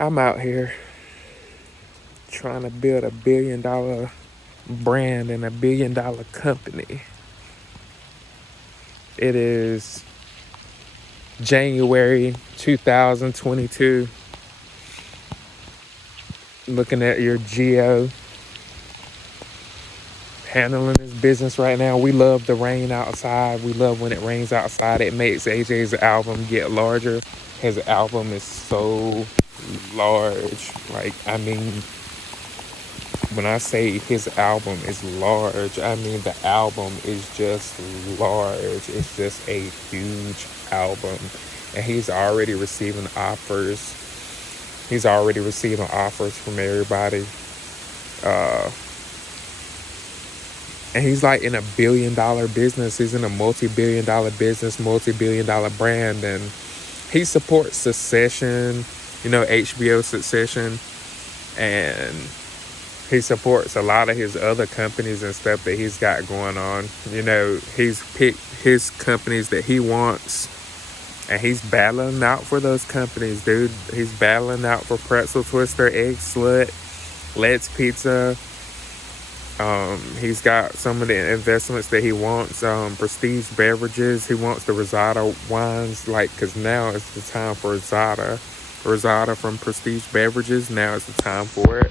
I'm out here trying to build $1 billion brand and $1 billion company. It is January 2022. Looking at your geo, handling his business right now. We love the rain outside. We love when it rains outside. It makes AJ's album get larger. His album is so large. Like, I mean, when I say his album is large, I mean the album is just large. It's just a huge album. And he's already receiving offers. He's already receiving offers from everybody. Uh, and he's like in $1 billion business. He's in a multi-billion-dollar business, multi-billion-dollar brand. And he supports Succession, HBO Succession. And he supports a lot of his other companies and stuff that he's got going on. He's picked his companies that he wants, and he's battling out for those companies, dude. He's battling out for Pretzel Twister, Egg Slut, Let's Pizza. He's got some of the investments that he wants. Prestige Beverages. He wants the Rosada wines, because now it's the time for Rosada from Prestige Beverages. Now it's the time for it.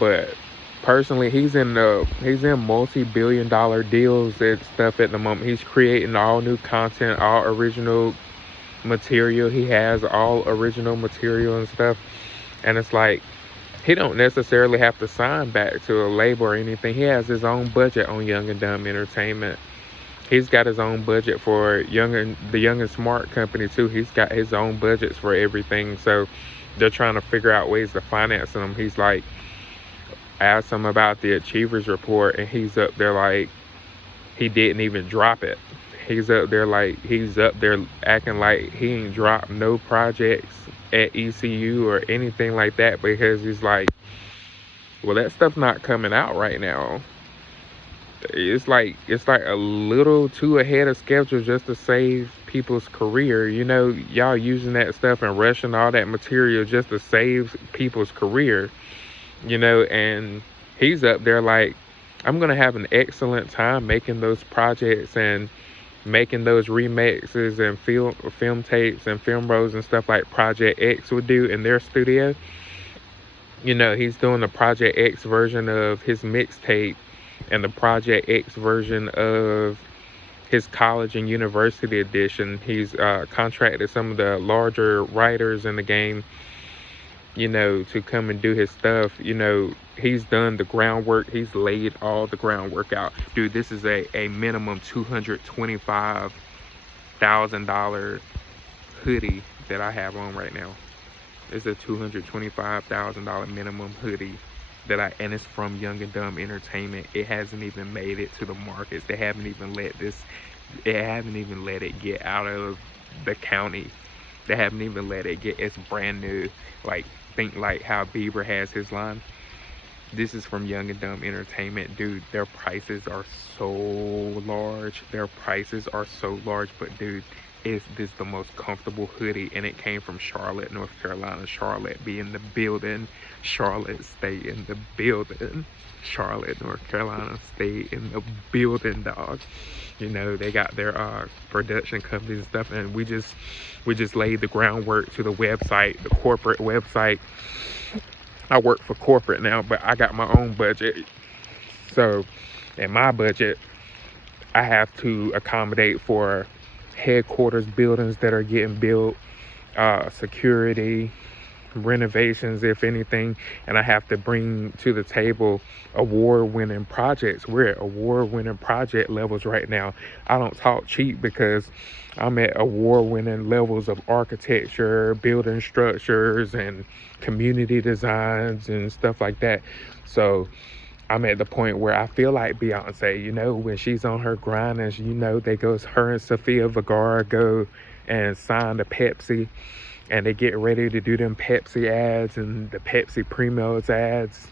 But personally, he's in multi-billion-dollar deals and stuff at the moment. He's creating all new content, all original material. He has all original material and stuff. And it's like, he don't necessarily have to sign back to a label or anything. He has his own budget on Young and Dumb Entertainment. He's got his own budget for the Young and Smart company too. He's got his own budgets for everything. So they're trying to figure out ways to finance them. He's like, asked him about the Achievers report, and he's up there like he didn't even drop it. He's up there acting like he ain't dropped no projects at ECU or anything like that, because he's like, well, that stuff's not coming out right now. It's like a little too ahead of schedule just to save people's career. Y'all using that stuff and rushing all that material just to save people's career. And he's up there like, I'm going to have an excellent time making those projects and making those remixes and film tapes and film rolls and stuff like Project X would do in their studio. He's doing the Project X version of his mixtape and the Project X version of his college and university edition. He's contracted some of the larger writers in the game, to come and do his stuff. He's done the groundwork. He's laid all the groundwork out. Dude, this is a minimum $225,000 hoodie that I have on right now. It's a $225,000 minimum hoodie and it's from Young and Dumb Entertainment. It hasn't even made it to the markets. They haven't even let it get out of the county. They haven't even let it get, it's brand new. Think like how Bieber has his line. This is from Young and Dumb Entertainment. Dude, their prices are so large. But dude, this is the most comfortable hoodie, and it came from Charlotte, North Carolina. Charlotte be in the building. Charlotte stay in the building. Charlotte, North Carolina stay in the building, dog. They got their production companies and stuff, and we just laid the groundwork to the website, the corporate website. I work for corporate now, but I got my own budget. So in my budget, I have to accommodate for headquarters buildings that are getting built, security, renovations, if anything, and I have to bring to the table award-winning projects. We're at award-winning project levels right now. I don't talk cheap because I'm at award-winning levels of architecture, building structures, and community designs and stuff like that. So I'm at the point where I feel like Beyonce, when she's on her grind, and her and Sofia Vergara go and sign the Pepsi, and they get ready to do them Pepsi ads and the Pepsi Primos ads,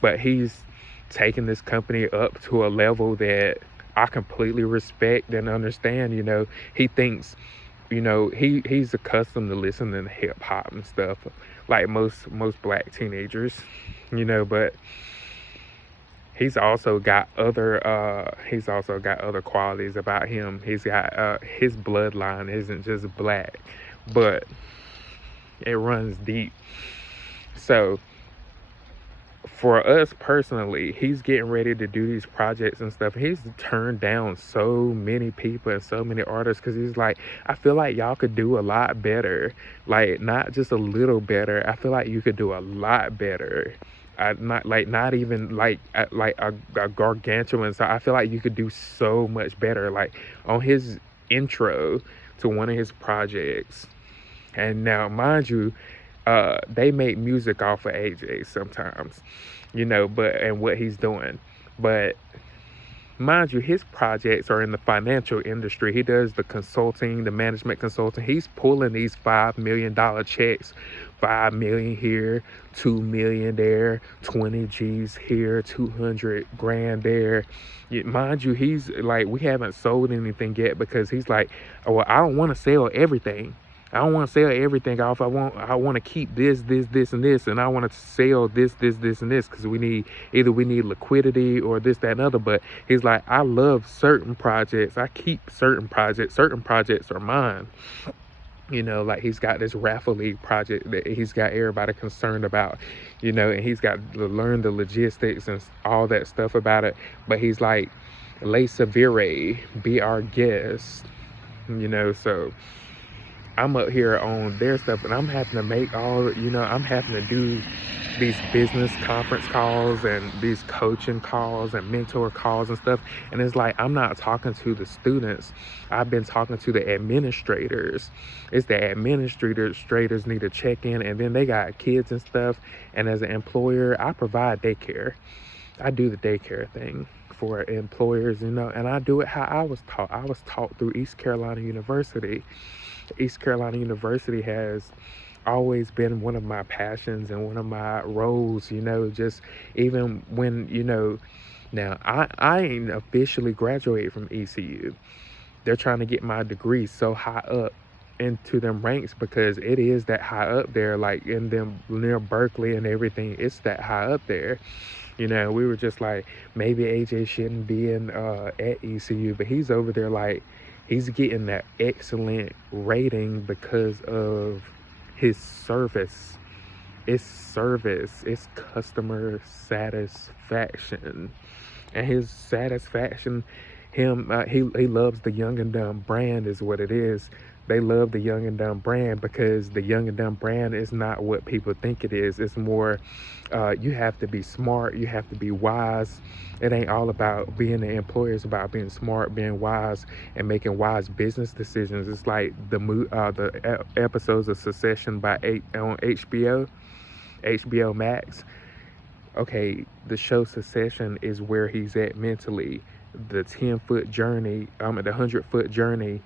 but he's taking this company up to a level that I completely respect and understand. He thinks you know, he's accustomed to listening to hip hop and stuff, like most black teenagers, you know. But he's also got other qualities about him. He's got his bloodline isn't just black, but it runs deep. So for us personally, he's getting ready to do these projects and stuff. He's turned down so many people and so many artists because he's like, I feel like y'all could do a lot better, like not just a little better. I feel like you could do a lot better. Not even like a gargantuan. So I feel like you could do so much better. Like on his intro to one of his projects, and now mind you, they make music off of AJ sometimes, you know, but and what he's doing. But mind you, his projects are in the financial industry. He does the consulting, the management consulting. He's pulling these $5 million checks, 5 million here, 2 million there, 20 G's here, 200 grand there. Mind you, he's like, we haven't sold anything yet because he's like, oh, well, I don't want to sell everything. I don't want to sell everything off. I want to keep this, and this, and I want to sell this, and this because we need liquidity or this, that, and other. But he's like, I love certain projects. I keep certain projects. Certain projects are mine. You know, like he's got this raffle league project that he's got everybody concerned about, you know, and he's got to learn the logistics and all that stuff about it. But he's like, "Le Severe, be our guest," you know, so I'm up here on their stuff and I'm having to make I'm having to do these business conference calls and these coaching calls and mentor calls and stuff. And it's like, I'm not talking to the students. I've been talking to the administrators. It's the administrators need to check in, and then they got kids and stuff. And as an employer, I provide daycare. I do the daycare thing for employers, you know, and I do it how I was taught. I was taught through East Carolina University. East Carolina University has always been one of my passions and one of my roles, you know, just even when, you know, now I ain't officially graduated from ECU. They're trying to get my degree so high up into them ranks because it is that high up there, like in them near Berkeley and everything. It's that high up there. You know, we were just like, maybe AJ shouldn't be in at ECU, but he's over there like he's getting that excellent rating because of his service. It's customer satisfaction. And his satisfaction, he loves the Young and Dumb brand is what it is. They love the Young and Dumb brand because the Young and Dumb brand is not what people think it is. It's more, you have to be smart, you have to be wise. It ain't all about being an employer. It's about being smart, being wise, and making wise business decisions. It's like the episodes of Succession on HBO Max. Okay, the show Succession is where he's at mentally. The 10-foot journey, the 100-foot journey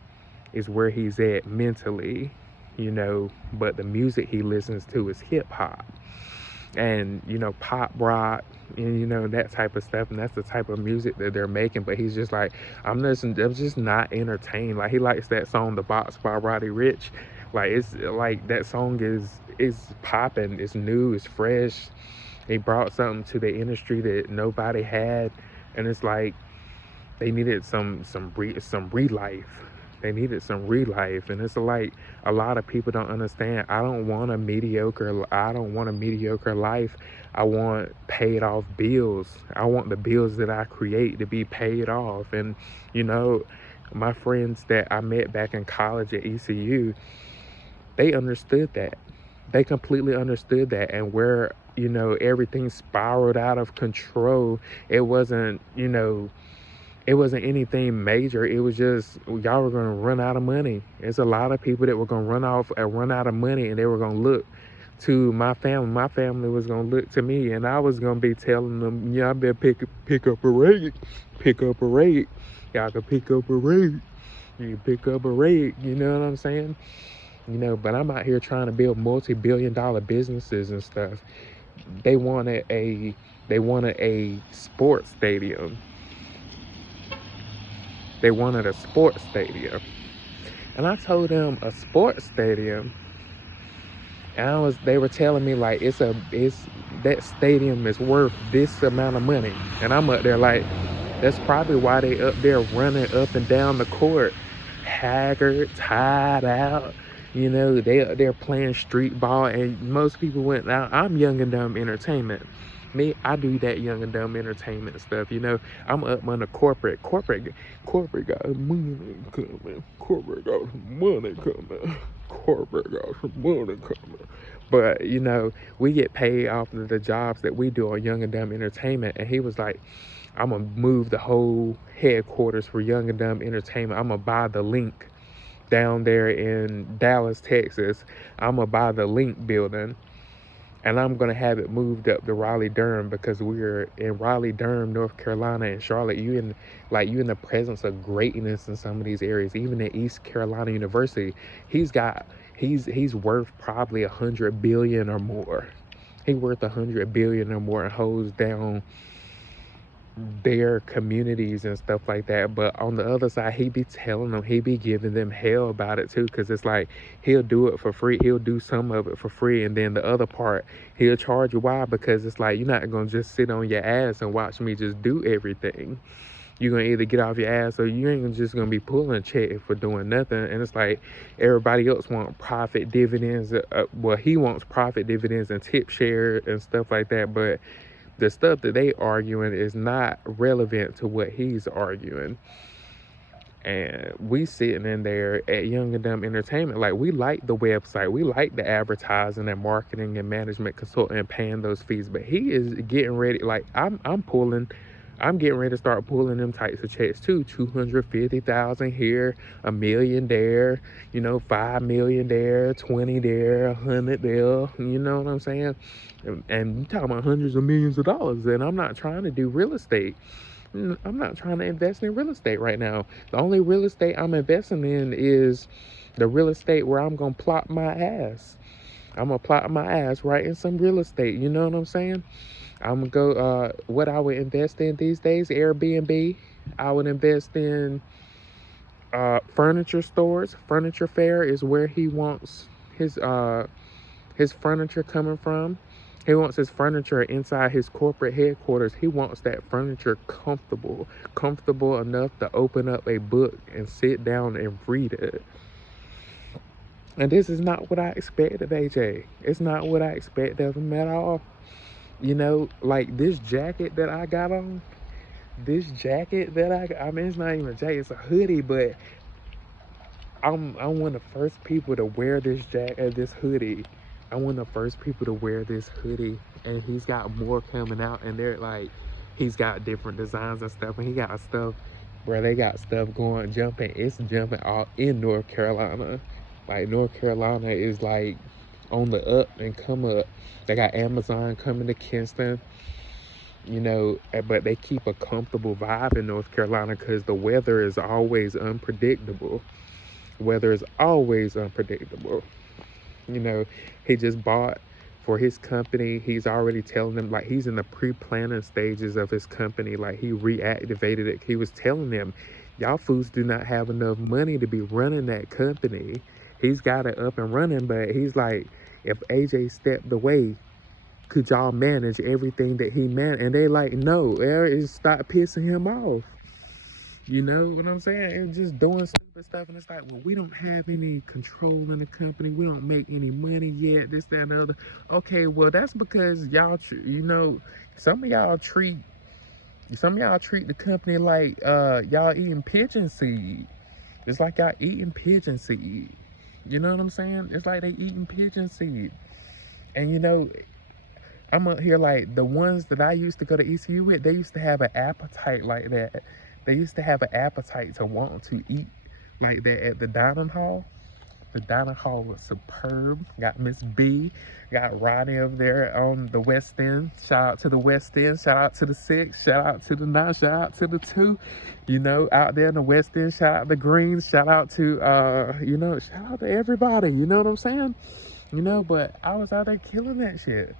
is where he's at mentally, you know, but the music he listens to is hip hop and, you know, pop rock and, you know, that type of stuff. And that's the type of music that they're making. But he's just like, I'm just not entertained. Like, he likes that song, The Box by Roddy Ricch. Like, it's like that song is popping, it's new, it's fresh. He brought something to the industry that nobody had, and it's like they needed some relife. They needed some relife, and it's like a lot of people don't understand. I don't want a mediocre life. I want paid off bills. I want the bills that I create to be paid off. And you know, my friends that I met back in college at ECU, they understood that. They completely understood that. And where, you know, everything spiraled out of control, it wasn't, you know, it wasn't anything major. It was just, y'all were going to run out of money. There's a lot of people that were going to run out of money, and they were going to look to my family. My family was going to look to me, and I was going to be telling them, y'all better pick up a rate. Pick up a rate. Y'all can pick up a rate. You can pick up a rate. You know what I'm saying? You know, but I'm out here trying to build multi-billion-dollar businesses and stuff. They wanted a sports stadium. They wanted a sports stadium. And I told them a sports stadium. And they were telling me like it's that stadium is worth this amount of money. And I'm up there like, that's probably why they up there running up and down the court, haggard, tired out. You know, they up there playing street ball, and most people went out. I'm Young and Dumb Entertainment. Me, I do that Young and Dumb Entertainment stuff. You know, I'm up on the corporate got money coming. Corporate got money coming. Corporate got money coming. But you know, we get paid off of the jobs that we do on Young and Dumb Entertainment. And he was like, I'm gonna move the whole headquarters for Young and Dumb Entertainment. I'm gonna buy the Link down there in Dallas, Texas. I'm gonna buy the Link building, and I'm gonna have it moved up to Raleigh, Durham, because we're in Raleigh, Durham, North Carolina, and Charlotte. You in the presence of greatness in some of these areas. Even at East Carolina University, he's worth probably 100 billion or more. He worth 100 billion or more and holds down their communities and stuff like that. But on the other side, he be telling them, he be giving them hell about it too, because it's like he'll do it for free, he'll do some of it for free, and then the other part he'll charge you. Why? Because it's like, you're not gonna just sit on your ass and watch me just do everything. You're gonna either get off your ass, or you ain't just gonna be pulling a check for doing nothing. And it's like everybody else want profit dividends. Well, he wants profit dividends and tip share and stuff like that, but the stuff that they arguing is not relevant to what he's arguing. And we sitting in there at Young and Dumb Entertainment, like, we like the website, we like the advertising and marketing and management consultant and paying those fees, but he is getting ready. Like, I'm getting ready to start pulling them types of checks too. 250,000 here, $1 million there, you know, 5 million there, 20 there, 100 there. You know what I'm saying? And you talking about hundreds of millions of dollars. And I'm not trying to do real estate. I'm not trying to invest in real estate right now. The only real estate I'm investing in is the real estate where I'm gonna plop my ass. I'm gonna plop my ass right in some real estate. You know what I'm saying? I'm gonna go. What I would invest in these days: Airbnb. I would invest in furniture stores. Furniture Fair is where he wants his furniture coming from. He wants his furniture inside his corporate headquarters. He wants that furniture comfortable enough to open up a book and sit down and read it. And this is not what I expect of AJ. It's not what I expect of him at all. You know, like this jacket that I got on, I mean, it's not even a jacket, it's a hoodie, but I'm one of the first people to wear this hoodie. I'm one of the first people to wear this hoodie, and he's got more coming out, and they're like, he's got different designs and stuff, and he got stuff where they got stuff jumping. It's jumping all in North Carolina. Like, North Carolina is like on the up and come up. They got Amazon coming to Kinston, you know, but they keep a comfortable vibe in North Carolina because the weather is always unpredictable. Weather is always unpredictable. You know, he just bought for his company. He's already telling them, like, he's in the pre-planning stages of his company. Like, he reactivated it. He was telling them, y'all fools do not have enough money to be running that company. He's got it up and running, but he's like, if AJ stepped away, could y'all manage everything that he managed? And they like, no, it stopped pissing him off. You know what I'm saying? And just doing stupid stuff. And it's like, well, we don't have any control in the company. We don't make any money yet. This, that, and the other. Okay, well, that's because y'all, you know, some of y'all treat the company like y'all eating pigeon seed. It's like y'all eating pigeon seed. You know what I'm saying? It's like they eating pigeon seed. And you know, I'm up here like the ones that I used to go to ECU with, they used to have an appetite like that. They used to have an appetite to want to eat like that at the dining hall. The dining hall was superb. Got Miss B, got Rodney over there on the West End. Shout out to the West End, shout out to the 6, shout out to the 9, shout out to the 2. You know, out there in the West End, shout out to Greens, shout out to, you know, shout out to everybody. You know what I'm saying? You know, but I was out there killing that shit.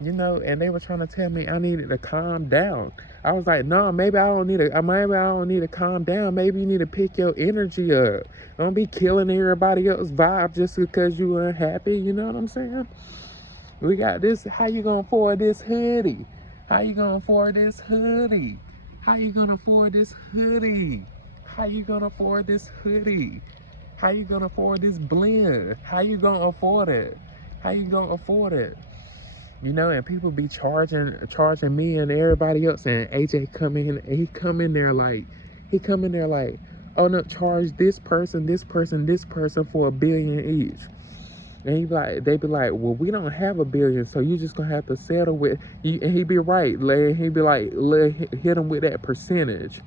you know, and they were trying to tell me I needed to calm down. I was like, no, maybe I don't need to. Maybe I don't need to calm down. Maybe you need to pick your energy up. Don't be killing everybody else's vibe just because you unhappy. You know what I'm saying? We got this. How you gonna afford this hoodie? How you gonna afford this hoodie? How you gonna afford this hoodie? How you gonna afford this hoodie? How you gonna afford this blend? How you gonna afford it? How you gonna afford it? You know, and people be charging me and everybody else, and AJ he come in there like, oh no, charge this person, this person, this person for $1 billion each. And they be like, well, we don't have $1 billion, so you just gonna have to settle with you. And he be right, he be like, hit him with that percentage,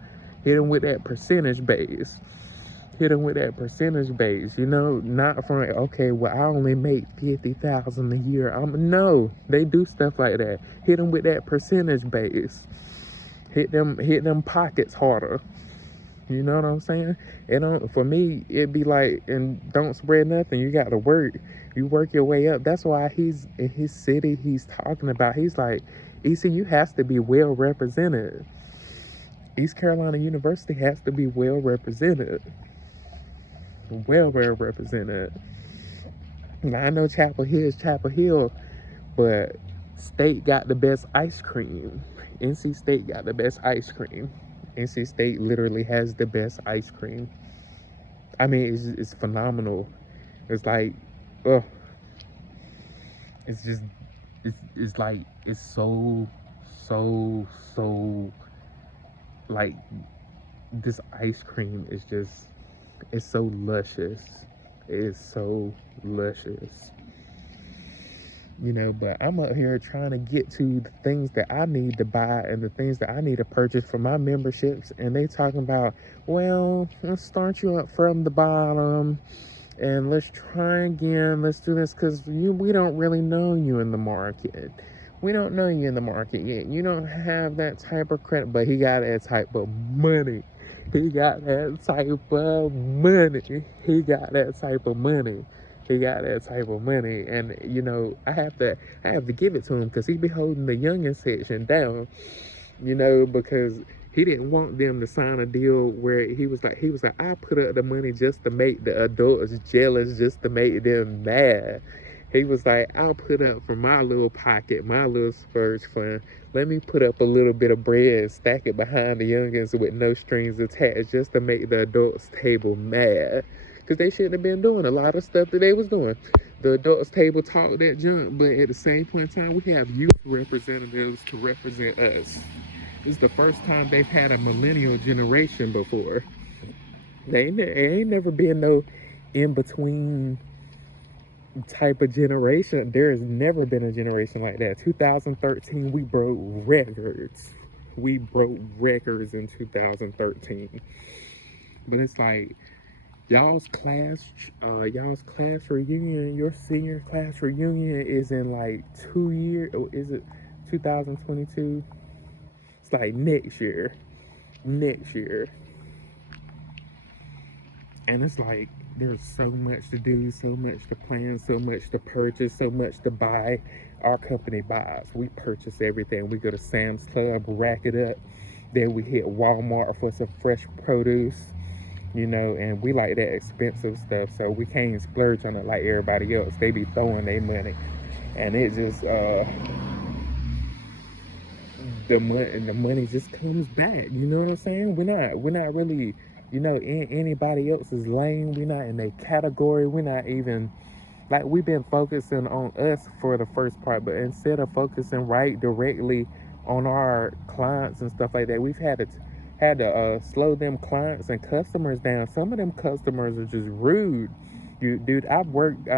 hit him with that percentage base. Hit them with that percentage base, you know, not from, okay, well, I only make 50,000 a year. No, they do stuff like that. Hit them with that percentage base. Hit them pockets harder. You know what I'm saying? It don't, for me, it'd be like, and don't spread nothing. You got to work. You work your way up. That's why he's in his city. He's talking about. He's like, ECU has to be well represented. East Carolina University has to be well represented. Well represented. Now, I know Chapel Hill is Chapel Hill, but State got the best ice cream. NC State got the best ice cream. NC State literally has the best ice cream. I mean, it's phenomenal. It's like, oh, it's just, it's like, it's so, so, like, this ice cream is just, it's so luscious. It is so luscious. You know, but I'm up here trying to get to the things that I need to buy and the things that I need to purchase for my memberships. And they talking about, well, let's start you up from the bottom and let's try again. Let's do this because we don't really know you in the market. We don't know you in the market yet. You don't have that type of credit, but he got that type of money. He got that type of money. He got that type of money. He got that type of money, and you know, I have to give it to him because he be holding the youngin section down, you know, because he didn't want them to sign a deal where he was like, I put up the money just to make the adults jealous, just to make them mad. He was like, I'll put up from my little pocket, my little splurge fund. Let me put up a little bit of bread and stack it behind the youngins with no strings attached just to make the adults table mad. Because they shouldn't have been doing a lot of stuff that they was doing. The adults table talk that junk, but at the same point in time, we have youth representatives to represent us. It's the first time they've had a millennial generation before. They ain't never been no in-between type of generation. There's never been a generation like that. 2013, we broke records. We broke records in 2013. But it's like, y'all's class reunion, your senior class reunion is in like 2 years, or is it 2022? It's like next year. And it's like, there's so much to do, so much to plan, so much to purchase, so much to buy. Our company buys. We purchase everything. We go to Sam's Club, rack it up. Then we hit Walmart for some fresh produce, you know, and we like that expensive stuff, so we can't splurge on it like everybody else. They be throwing their money, and it just the money just comes back. You know what I'm saying? We're not really, you know, in anybody else's lane. We're not in a category. We're not even, like, we've been focusing on us for the first part, but instead of focusing right directly on our clients and stuff like that, we've had to slow them clients and customers down. Some of them customers are just rude. Dude, I've worked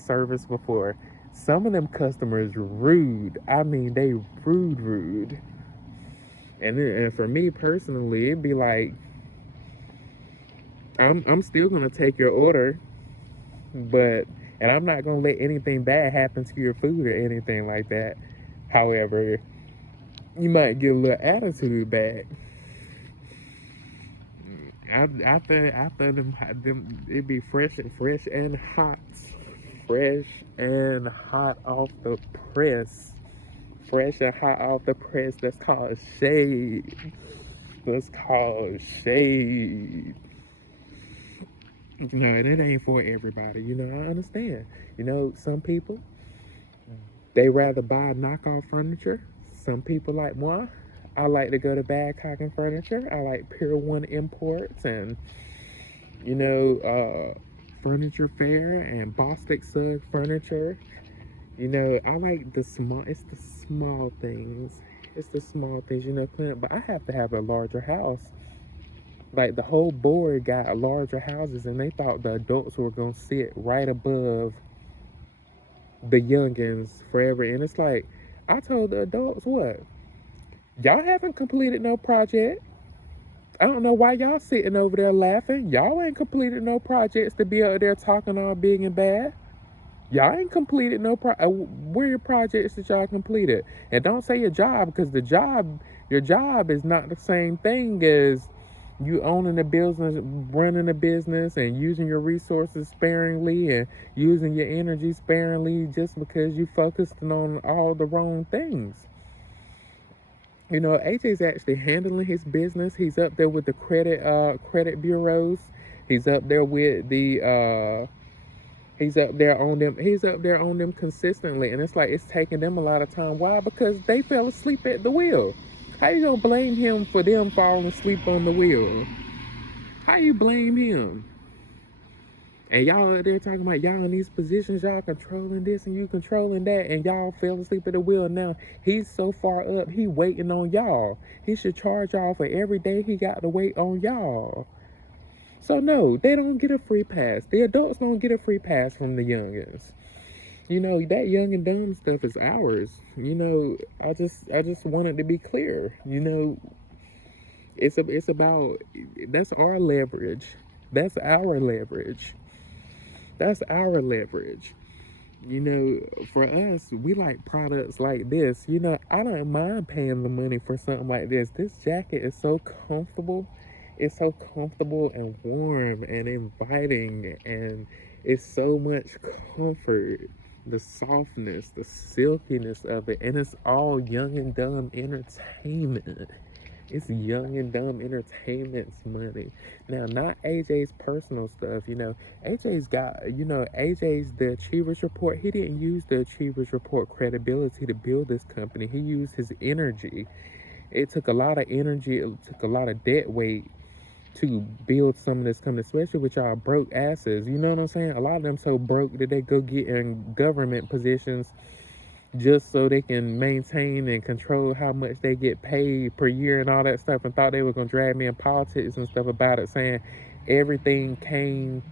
service before. Some of them customers rude. I mean, they rude. And for me personally, it'd be like, I'm still gonna take your order, but and I'm not gonna let anything bad happen to your food or anything like that. However, you might get a little attitude back. After them, it'd be fresh and hot. fresh and hot off the press. Fresh and hot off the press. That's called shade. That's called shade. That ain't for everybody. I understand. Some people, they rather buy knockoff furniture. Some people like moi. I like to go to Badcock and Furniture. I like Pier 1 Imports and, Furniture Fair and Bostic Sugg Furniture. I like it's the small things. It's the small things, Clint. But I have to have a larger house. Like the whole board got larger houses, and they thought the adults were gonna sit right above the youngins forever. And it's like, I told the adults, what? Y'all haven't completed no project. I don't know why y'all sitting over there laughing. Y'all ain't completed no projects to be out there talking all big and bad. Y'all ain't completed no where your projects that y'all completed? And don't say your job, because your job is not the same thing as you owning a business, running a business, and using your resources sparingly and using your energy sparingly just because you focused on all the wrong things. AJ's actually handling his business. He's up there with the credit bureaus. He's up there with the he's up there on them consistently, and it's like it's taking them a lot of time. Why? Because they fell asleep at the wheel. How you gonna blame him for them falling asleep on the wheel? How you blame him? And y'all out there talking about y'all in these positions, y'all controlling this and you controlling that, and y'all fell asleep at the wheel. Now he's so far up, he waiting on y'all. He should charge y'all for every day he got to wait on y'all. So no, they don't get a free pass. The adults don't get a free pass from the youngins. That young and dumb stuff is ours. I just want it to be clear. It's about, that's our leverage. That's our leverage. That's our leverage. For us, we like products like this. I don't mind paying the money for something like this. This jacket is so comfortable. It's so comfortable and warm and inviting, and it's so much comfort. The softness, the silkiness of it, and it's all young and dumb entertainment. It's young and dumb entertainment's money. Now, not AJ's personal stuff. AJ's got, AJ's the Achievers Report. He didn't use the Achievers Report credibility to build this company. He used his energy. It took a lot of energy. It took a lot of debt weight to build some of this company, especially with y'all broke asses. You know what I'm saying? A lot of them so broke that they go get in government positions just so they can maintain and control how much they get paid per year and all that stuff, and thought they were going to drag me in politics and stuff about it, saying everything came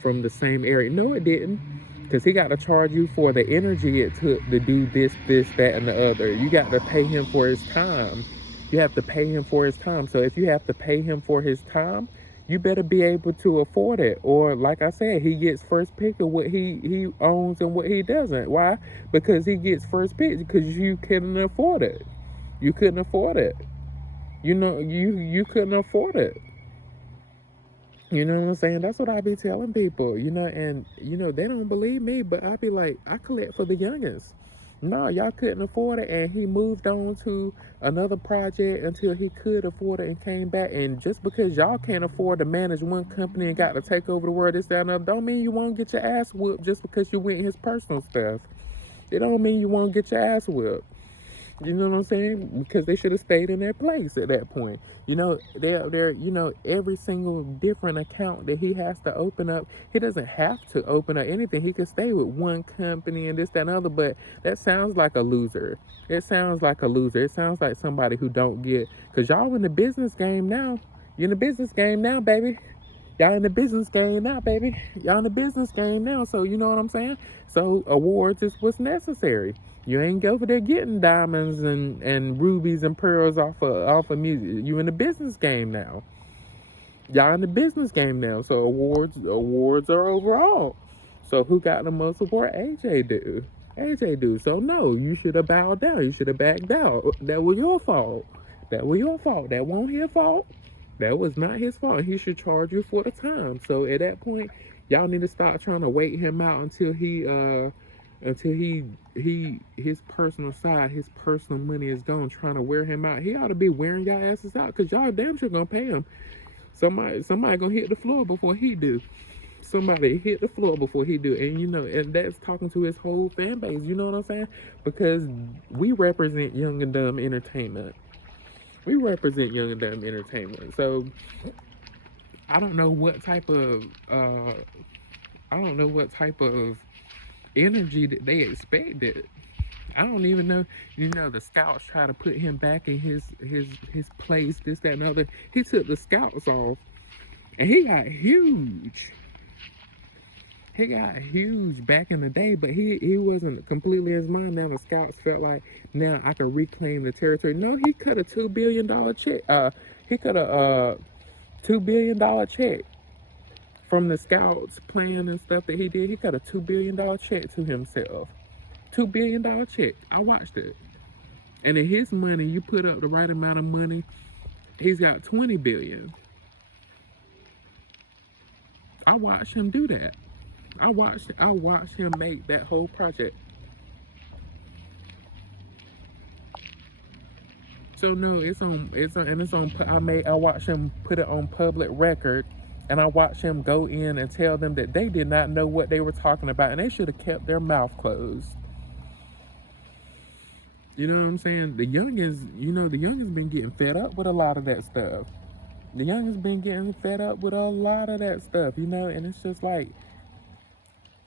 from the same area. No, it didn't, because he got to charge you for the energy it took to do this, that, and the other. You got to pay him for his time. You have to pay him for his time. So if you have to pay him for his time, you better be able to afford it. Or like I said, he gets first pick of what he owns and what he doesn't. Why? Because he gets first pick because you couldn't afford it. You couldn't afford it. You couldn't afford it. You know what I'm saying? That's what I be telling people, and they don't believe me, but I be like, I collect for the youngins. No, y'all couldn't afford it, and he moved on to another project until he could afford it and came back. And just because y'all can't afford to manage one company and got to take over the world, this, that, and other, don't mean you won't get your ass whooped just because you went his personal stuff. It don't mean you won't get your ass whooped. You know what I'm saying? Because they should have stayed in their place at that point. They're every single different account that he has to open up, he doesn't have to open up anything. He could stay with one company and this, that, and other, but that sounds like a loser. It sounds like a loser. It sounds like somebody who don't get, because y'all in the business game now. You're in the business game now, baby. Y'all in the business game now, baby. Y'all in the business game now. So you know what I'm saying? So awards is what's necessary. You ain't over there getting diamonds and rubies and pearls off of music. You in the business game now. Y'all in the business game now. So awards are overall. So who got the most award? AJ do. AJ do. So no, you should have bowed down. You should have backed out. That was your fault. That was your fault. That wasn't his fault. That was not his fault. He should charge you for the time. So at that point, Y'all need to stop trying to wait him out until his personal side, his personal money is gone, trying to wear him out. He ought to be wearing y'all asses out, because y'all damn sure gonna pay him. Somebody gonna hit the floor before he do. Somebody hit the floor before he do. And and that's talking to his whole fan base. You know what I'm saying? Because we represent Young and Dumb Entertainment. We represent Young and Dumb Entertainment. So I don't know what type of I don't know what type of energy that they expected. I don't even know. The scouts try to put him back in his place, this, that, and other. He took the scouts off, and he got huge. He got huge back in the day, but he wasn't completely his mind. Now the scouts felt like, now I can reclaim the territory. No, he cut a $2 billion check. He cut a $2 billion check from the scouts plan and stuff that he did. He cut a $2 billion check to himself. $2 billion check. I watched it. And in his money, you put up the right amount of money, he's got 20 billion. I watched him do that. I watched him make that whole project. So no, I watched him put it on public record, and I watched him go in and tell them that they did not know what they were talking about, and they should have kept their mouth closed. You know what I'm saying? The youngins been getting fed up with a lot of that stuff. The youngins been getting fed up with a lot of that stuff, and it's just like,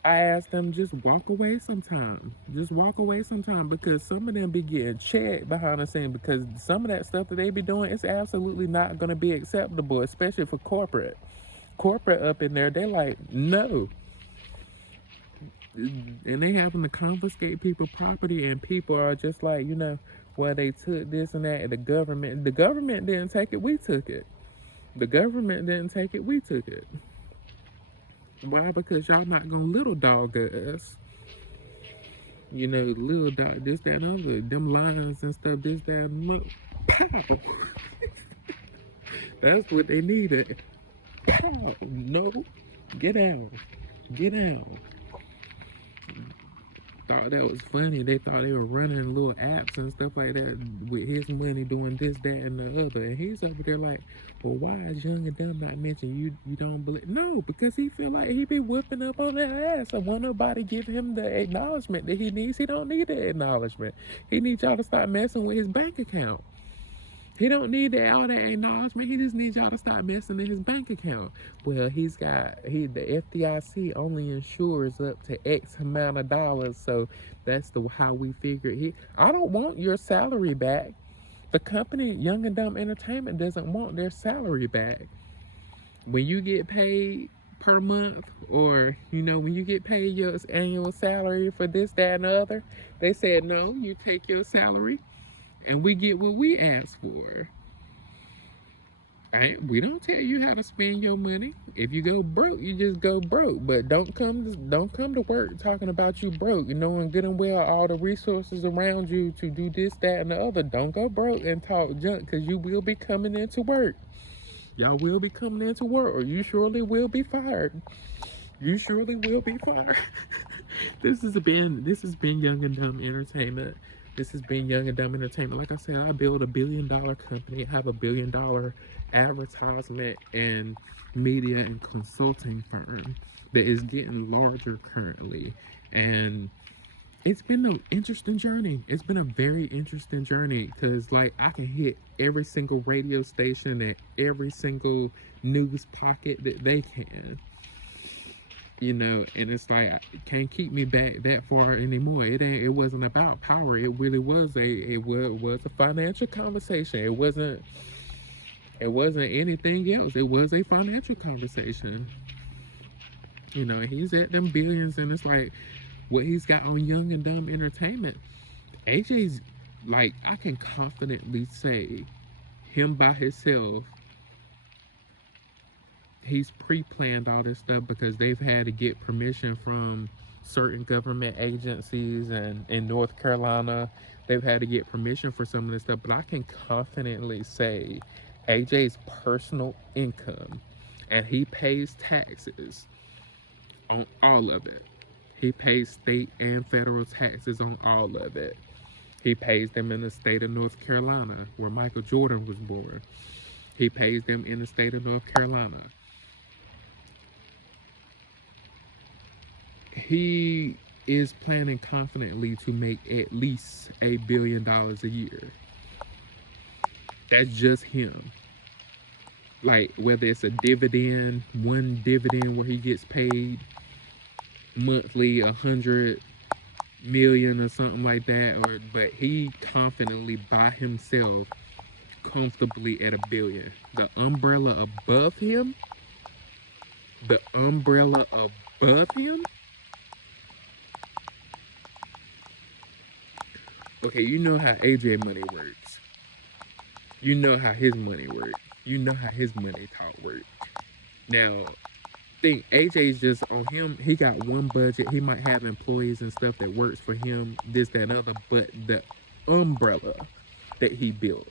I asked them, just walk away sometime. Just walk away sometime, because some of them be getting checked behind the scene, because some of that stuff that they be doing is absolutely not going to be acceptable, especially for corporate. Corporate up in there, they're like, no. And they having to confiscate people's property, and people are just like, well, they took this and that, and the government didn't take it, we took it. The government didn't take it, we took it. Why? Because y'all not gonna little dog us. Little dog, this, that, and other. Them lions and stuff, this, that, and pow. That's what they needed. Pow. No. Get out. Get out. Thought that was funny. They thought they were running little apps and stuff like that with his money, doing this, that, and the other. And he's over there like, well, why is Young and Dumb not mentioned? You don't believe? No, because he feel like he be whipping up on their ass, and won't nobody give him the acknowledgement that he needs. He don't need the acknowledgement. He needs y'all to start messing with his bank account. He don't need all that acknowledgement. He just needs y'all to start messing in his bank account. Well, the FDIC only insures up to X amount of dollars, so that's how we figured. I don't want your salary back. The company Young and Dumb Entertainment doesn't want their salary back. When you get paid per month, or when you get paid your annual salary for this, that, and the other, they said no. You take your salary, and we get what we ask for. Right? We don't tell you how to spend your money. If you go broke, you just go broke. But don't come to work talking about you broke. Knowing good and well all the resources around you to do this, that, and the other. Don't go broke and talk junk, because you will be coming into work. Y'all will be coming into work, or you surely will be fired. You surely will be fired. This has been Young and Dumb Entertainment. This has been Young and Dumb Entertainment. Like I said, I build $1 billion company. I have $1 billion advertisement and media and consulting firm that is getting larger currently. And it's been an interesting journey. It's been a very interesting journey, because like, I can hit every single radio station and every single news pocket that they can. And it's like, it can't keep me back that far anymore. It wasn't about power. It really was a financial conversation. It wasn't anything else. It was a financial conversation. He's at them billions, and it's like, what he's got on Young and Dumb Entertainment. AJ's, like, I can confidently say, him by himself, he's pre-planned all this stuff, because they've had to get permission from certain government agencies, and in North Carolina they've had to get permission for some of this stuff. But I can confidently say AJ's personal income, and he pays taxes, on all of it. He pays state and federal taxes on all of it. He pays them in the state of North Carolina, where Michael Jordan was born. He pays them in the state of North Carolina. He is planning confidently to make at least $1 billion a year. That's just him. Like, whether it's a dividend, one dividend where he gets paid monthly 100 million or something like that, but he confidently by himself comfortably at $1 billion. The umbrella above him, the umbrella above him. Okay, you know how AJ money works. You know how his money works. You know how his money talk works. Now, think AJ's just on him. He got one budget. He might have employees and stuff that works for him, this, that, and other. But the umbrella that he built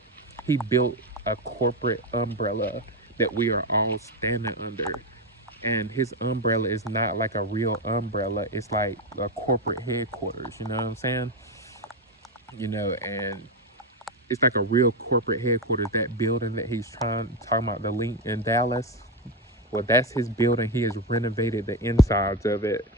a corporate umbrella that we are all standing under. And his umbrella is not like a real umbrella. It's like a corporate headquarters. You know what I'm saying? And it's like a real corporate headquarters. That building that he's talking about, the link in Dallas. Well, that's his building. He has renovated the insides of it.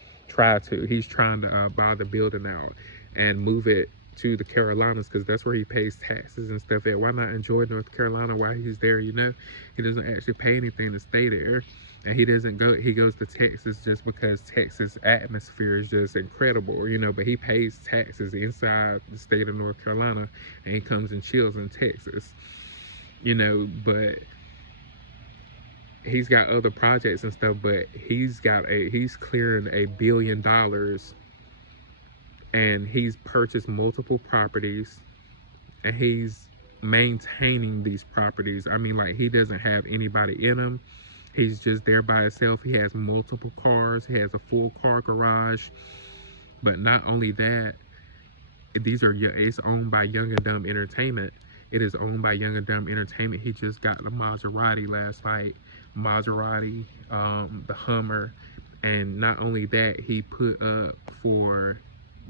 He's trying to buy the building out and move it to the Carolinas, because that's where he pays taxes and stuff at. Why not enjoy North Carolina while he's there? He doesn't actually pay anything to stay there. And he goes to Texas just because Texas atmosphere is just incredible, but he pays taxes inside the state of North Carolina, and he comes and chills in Texas, but he's got other projects and stuff. But he's clearing $1 billion, and he's purchased multiple properties, and he's maintaining these properties. I mean, like, he doesn't have anybody in them. He's just there by himself. He has multiple cars. He has a full car garage. But not only that, it's owned by Young and Dumb Entertainment. It is owned by Young and Dumb Entertainment. He just got the Maserati last night. The Hummer. And not only that, he put up for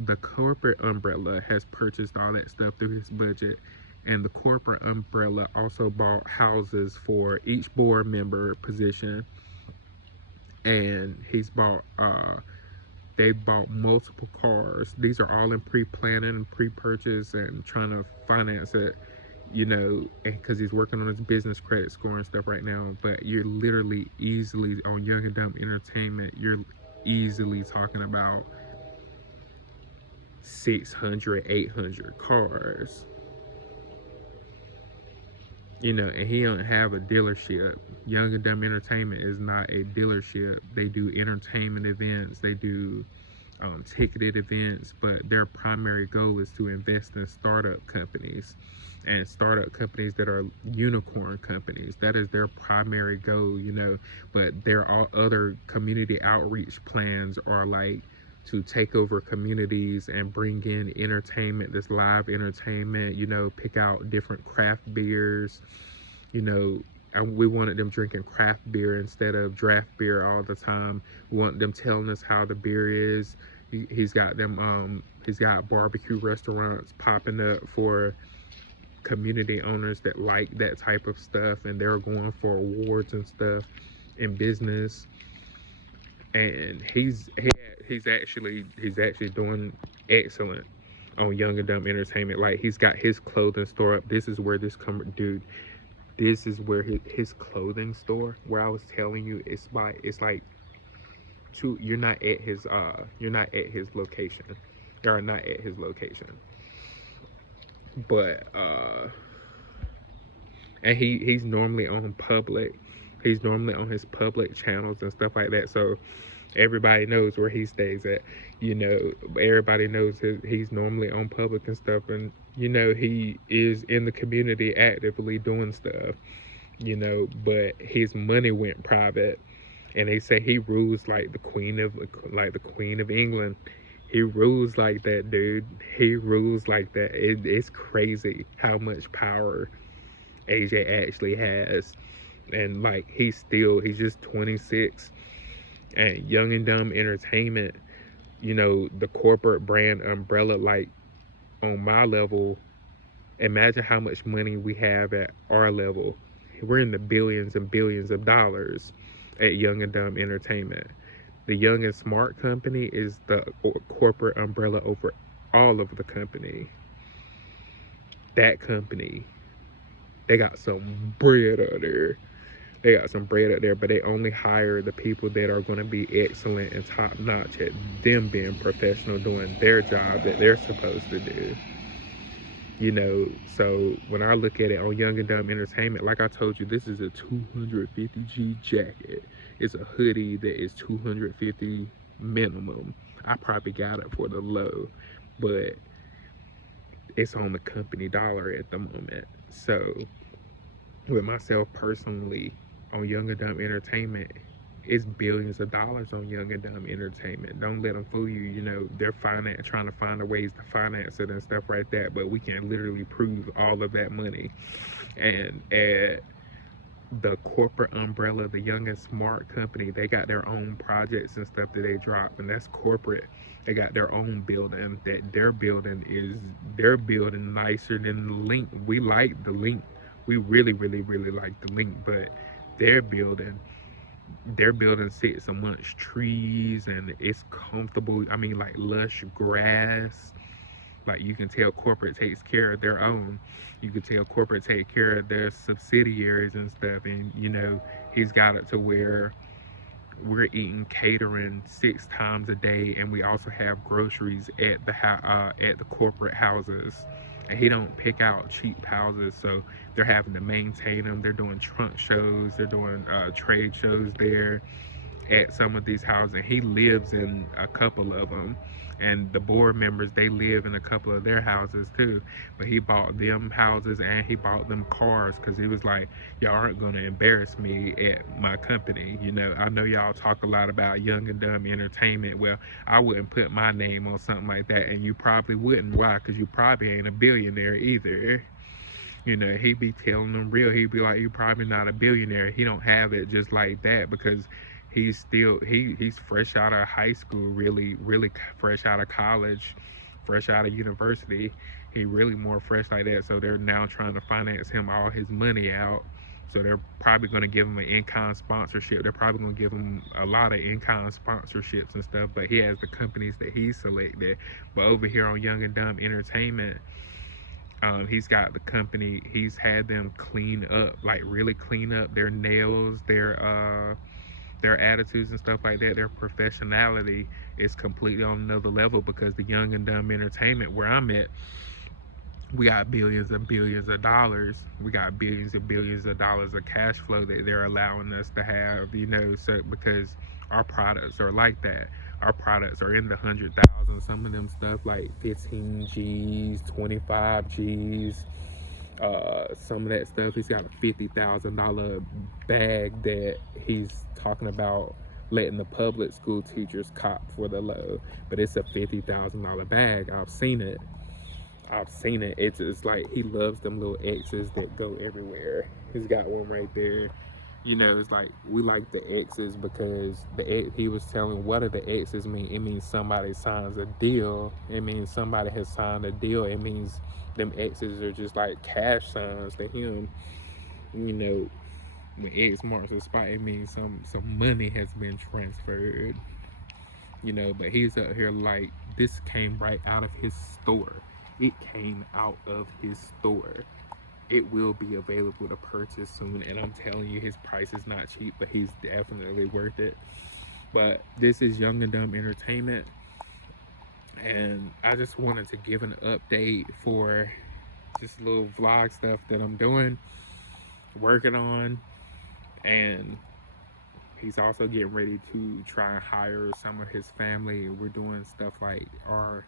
the corporate umbrella, has purchased all that stuff through his budget. And the corporate umbrella also bought houses for each board member position. And they bought multiple cars. These are all in pre-planning and pre-purchase and trying to finance it, because he's working on his business credit score and stuff right now. But you're literally easily on Young and Dumb Entertainment, you're easily talking about 600, 800 cars. And he don't have a dealership. Young and Dumb Entertainment is not a dealership. They do entertainment events. They do ticketed events, but their primary goal is to invest in startup companies, and startup companies that are unicorn companies. That is their primary goal, But there are other community outreach plans, are like to take over communities and bring in entertainment, this live entertainment, pick out different craft beers, and we wanted them drinking craft beer instead of draft beer all the time. We want them telling us how the beer is. He's got barbecue restaurants popping up for community owners that like that type of stuff, and they're going for awards and stuff in business. And he's actually doing excellent on Young and Dumb Entertainment. Like, he's got his clothing store up. This is where his clothing store, where I was telling you, it's like you're not at his location. You are not at his location. But and he's normally on public. He's normally on his public channels and stuff like that. So everybody knows where he stays at. Everybody knows he's normally on public and stuff, and he is in the community actively doing stuff. But his money went private, and they say he rules like the Queen of England. He rules like that, dude. He rules like that. It's crazy how much power AJ actually has. And like, he's just 26. And Young and Dumb Entertainment, you know, the corporate brand umbrella, like on my level, imagine how much money we have at our level. We're in the billions and billions of dollars at Young and Dumb Entertainment. The Young and Smart company is the corporate umbrella over all of the company. That company, they got some bread out there. They got some bread out there, but they only hire the people that are going to be excellent and top notch at them being professional doing their job that they're supposed to do. You know, so when I look at it on Young and Dumb Entertainment, like I told you, this is a 250G jacket. It's a hoodie that is 250 minimum. I probably got it for the low, but it's on the company dollar at the moment. So with myself personally on Young and Dumb Entertainment, it's billions of dollars on Young and Dumb Entertainment. Don't let them fool you. You know, they're trying to find ways to finance it and stuff like that, but we can literally prove all of that money. And at the corporate umbrella, the Young and Smart company, they got their own projects and stuff that they drop, and that's corporate. They got their own building. Their building nicer than the Link. We like the Link. We really, really, really like the Link, but their building their building sits amongst trees and it's comfortable. I mean, like lush grass. Like you can tell corporate takes care of their own. You can tell corporate take care of their subsidiaries and stuff. And you know, he's got it to where we're eating catering 6 times a day, and we also have groceries at the corporate houses. And he don't pick out cheap houses, so they're having to maintain them. They're doing trunk shows. They're doing trade shows there at some of these houses, and he lives in a couple of them. And the board members, they live in a couple of their houses too. But he bought them houses and he bought them cars because he was like, y'all aren't going to embarrass me at my company. You know, I know y'all talk a lot about Young and Dumb Entertainment. Well, I wouldn't put my name on something like that, and you probably wouldn't. Why? Because you probably ain't a billionaire either. You know, he be telling them real. He'd be like, "You're probably not a billionaire." He don't have it just like that because he's fresh out of high school, really fresh out of college, fresh out of university. He really more fresh like that. So they're now trying to finance him all his money out. So they're probably going to give him an in-kind sponsorship. They're probably going to give him a lot of in-kind sponsorships and stuff. But he has the companies that he selected. But over here on Young and Dumb Entertainment, he's got the company. He's had them clean up, like really clean up their nails, their attitudes and stuff like that. Their professionality is completely on another level because the Young and Dumb Entertainment, where I'm at, we got billions and billions of dollars. We got billions and billions of dollars of cash flow that they're allowing us to have, you know, so because our products are like that. Our products are in the 100,000. Some of them stuff like 15 G's, 25 G's. Some of that stuff, he's got a $50,000 bag that he's talking about letting the public school teachers cop for the low, but it's a $50,000 bag. I've seen it. It's like he loves them little X's that go everywhere. He's got one right there. You know, it's like we like the X's because he was telling what do the X's mean? It means somebody signs a deal. It means somebody has signed a deal. It means them X's are just like cash signs to him. You know, when X marks a spot, it means some money has been transferred. You know, but he's up here like this came right out of his store. It came out of his store. It will be available to purchase soon, and I'm telling you, his price is not cheap, but he's definitely worth it. But this is Young and Dumb Entertainment, and I just wanted to give an update for just little vlog stuff that I'm doing, working on, and he's also getting ready to try and hire some of his family. We're doing stuff like our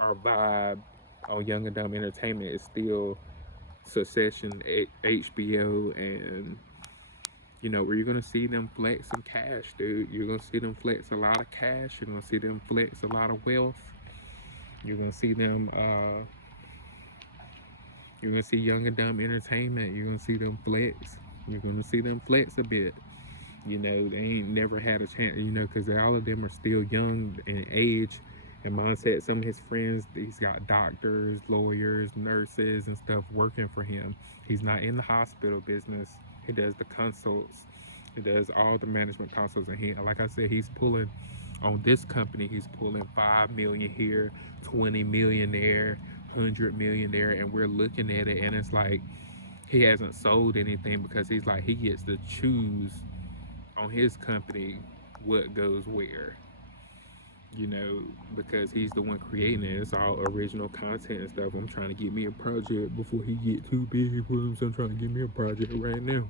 vibe on Young and Dumb Entertainment is still Succession, HBO, and you know where you're gonna see them flex some cash, dude. You're gonna see them flex a lot of cash. You're gonna see them flex a lot of wealth. You're gonna see them. You're gonna see Young and Dumb Entertainment. You're gonna see them flex. You're gonna see them flex a bit. You know, they ain't never had a chance, you know, because all of them are still young in age. And Mom said some of his friends, he's got doctors, lawyers, nurses, and stuff working for him. He's not in the hospital business. He does the consults. He does all the management consults. And he, like I said, he's pulling on this company. He's pulling 5 million here, 20 million there, 100 million there, and we're looking at it, and it's like he hasn't sold anything because he's like he gets to choose on his company what goes where, you know, because he's the one creating it. It's all original content and stuff. I'm trying to get me a project before he get too big for him, so I'm trying to get me a project right now.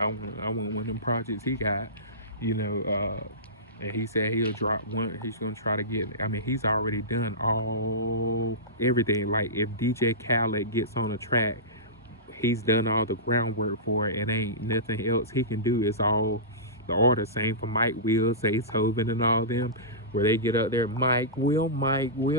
I want one of them projects he got, you know, and he said he'll drop one. He's gonna try to get. I mean, he's already done everything. Like if DJ Khaled gets on a track, he's done all the groundwork for it, and ain't nothing else he can do. It's all the order. Same for Mike Will, Beethoven, and all them, where they get up there, Mike Will,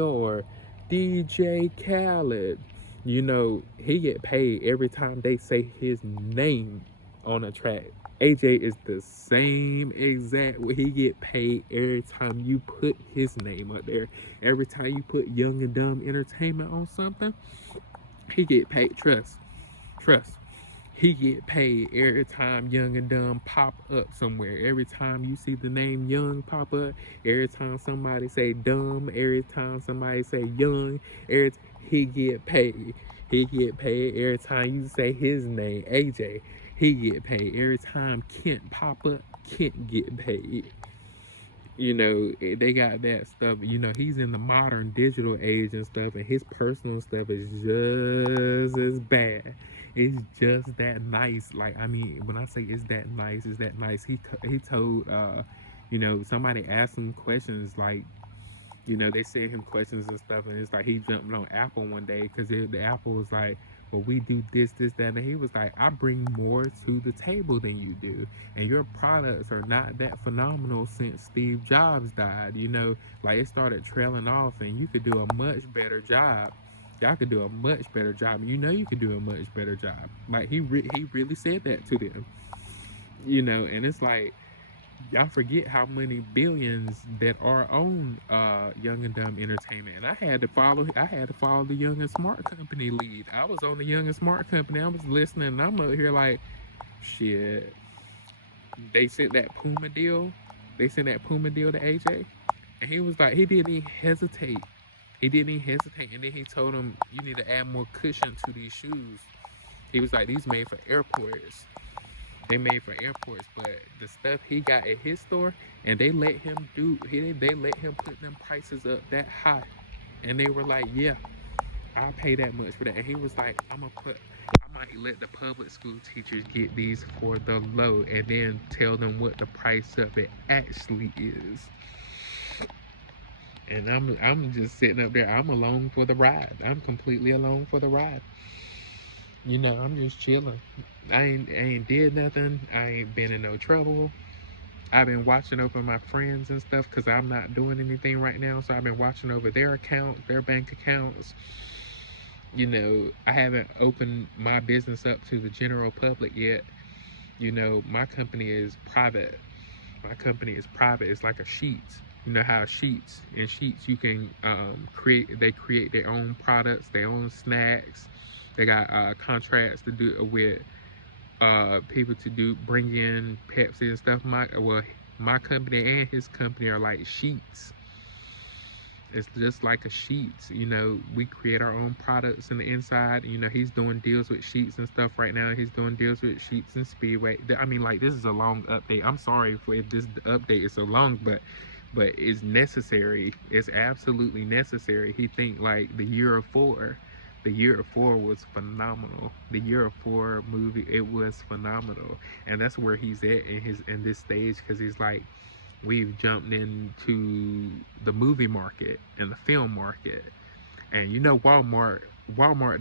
or DJ Khaled. You know, he get paid every time they say his name on a track. AJ is the same exact way. He get paid every time you put his name up there. Every time you put Young and Dumb Entertainment on something, he get paid. Trust. He get paid every time Young and Dumb pop up somewhere. Every time you see the name Young pop up, every time somebody say Dumb, every time somebody say Young, he get paid. He get paid every time you say his name, AJ. He get paid every time Kent pop up. Kent get paid. You know, they got that stuff. You know, he's in the modern digital age and stuff, and his personal stuff is just as bad. It's just that nice. Like, I mean, when I say it's that nice, it's that nice. He told, you know, somebody asked him questions like, you know, they sent him questions and stuff, and it's like he jumped on Apple one day because the Apple was like, well, we do this, that, and he was like, I bring more to the table than you do, and your products are not that phenomenal since Steve Jobs died. You know, like it started trailing off, and you could do a much better job. Y'all could do a much better job. You know, you could do a much better job. Like he really said that to them. You know, and it's like y'all forget how many billions that are on Young and Dumb Entertainment. And I had to follow the Young and Smart Company lead. I was on the Young and Smart Company. I was listening, and I'm up here like, shit. They sent that Puma deal. They sent that Puma deal to AJ. And he was like, he didn't even hesitate. He didn't even hesitate. And then he told him, you need to add more cushion to these shoes. He was like, these made for airports. They made for airports, but the stuff he got at his store, and they let him put them prices up that high, and they were like, yeah, I'll pay that much for that. And he was like, I might let the public school teachers get these for the low, and then tell them what the price of it actually is. And I'm just sitting up there. I'm alone for the ride. I'm completely alone for the ride. You know, I'm just chilling. I ain't did nothing. I ain't been in no trouble. I've been watching over my friends and stuff because I'm not doing anything right now. So I've been watching over their accounts, their bank accounts. You know, I haven't opened my business up to the general public yet. You know, my company is private. My company is private. It's like a Sheets. You know how Sheets, in Sheets you can they create their own products, their own snacks. They got contracts to do with people to bring in Pepsi and stuff. My company and his company are like Sheets. It's just like a Sheets. You know, we create our own products in the inside. You know, he's doing deals with Sheets and stuff right now. He's doing deals with Sheets and Speedway. I mean, like, this is a long update. I'm sorry for if this update is so long, but it's necessary. It's absolutely necessary. He think like the year of four. The year of four was phenomenal. The year of four movie, it was phenomenal, and that's where he's at in this stage, because he's like, we've jumped into the movie market and the film market. And you know, Walmart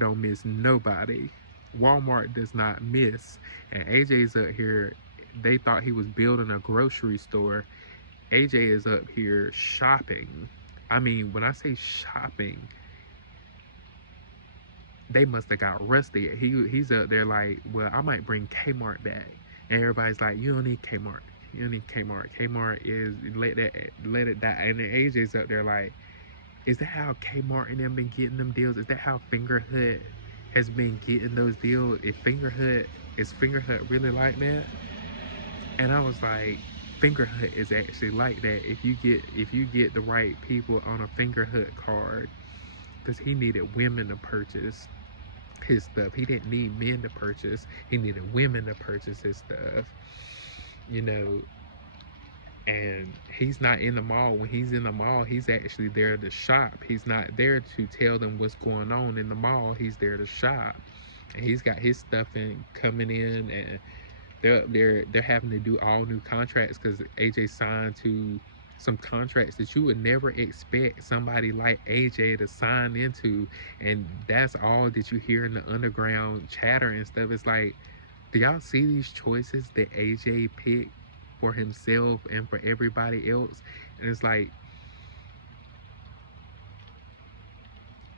don't miss nobody. Walmart does not miss. And AJ's up here, they thought he was building a grocery store. AJ is up here shopping. I mean, when I say shopping, they must have got rusty. He's up there like, well, I might bring Kmart back. And everybody's like, you don't need Kmart. You don't need Kmart. Kmart is let it die. And then AJ's up there like, is that how Kmart and them been getting them deals? Is that how Fingerhut has been getting those deals? Is Fingerhut really like that? And I was like, Fingerhut is actually like that. If you get the right people on a Fingerhut card, because he needed women to purchase his stuff. He didn't need men to purchase. He needed women to purchase his stuff. You know, and he's not in the mall. When he's in the mall, he's actually there to shop. He's not there to tell them what's going on in the mall. He's there to shop. And he's got his stuff coming in, and they're having to do all new contracts because AJ signed to some contracts that you would never expect somebody like AJ to sign into. And that's all that you hear in the underground chatter and stuff. It's like, do y'all see these choices that AJ picked for himself and for everybody else? And it's like,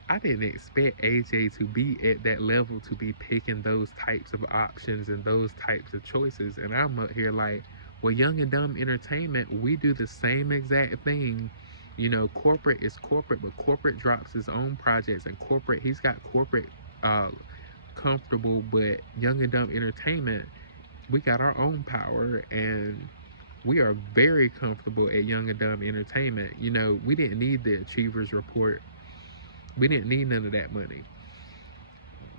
I didn't expect AJ to be at that level, to be picking those types of options and those types of choices. And I'm up here like, well, Young and Dumb Entertainment, we do the same exact thing. You know, corporate is corporate, but corporate drops his own projects, and he's got corporate uh, comfortable, but Young and Dumb Entertainment, we got our own power, and we are very comfortable at Young and Dumb Entertainment. You know, we didn't need the Achievers Report. We didn't need none of that money.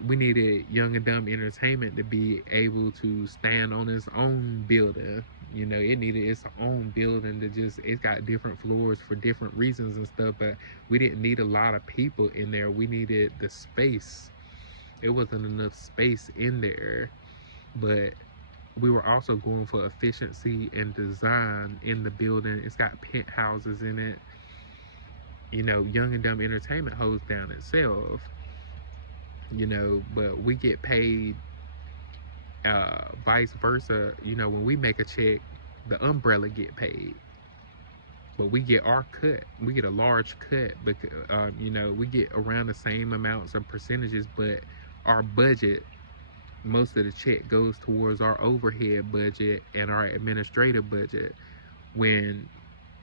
We needed Young and Dumb Entertainment to be able to stand on its own building. You know, it needed its own building to just, it's got different floors for different reasons and stuff, but we didn't need a lot of people in there. We needed the space. It wasn't enough space in there, but we were also going for efficiency and design in the building. It's got penthouses in it. You know, Young and Dumb Entertainment holds down itself. You know, but we get paid vice versa. You know, when we make a check, the umbrella get paid, but we get our cut. We get a large cut because you know, we get around the same amounts of percentages, but our budget, most of the check goes towards our overhead budget and our administrative budget. When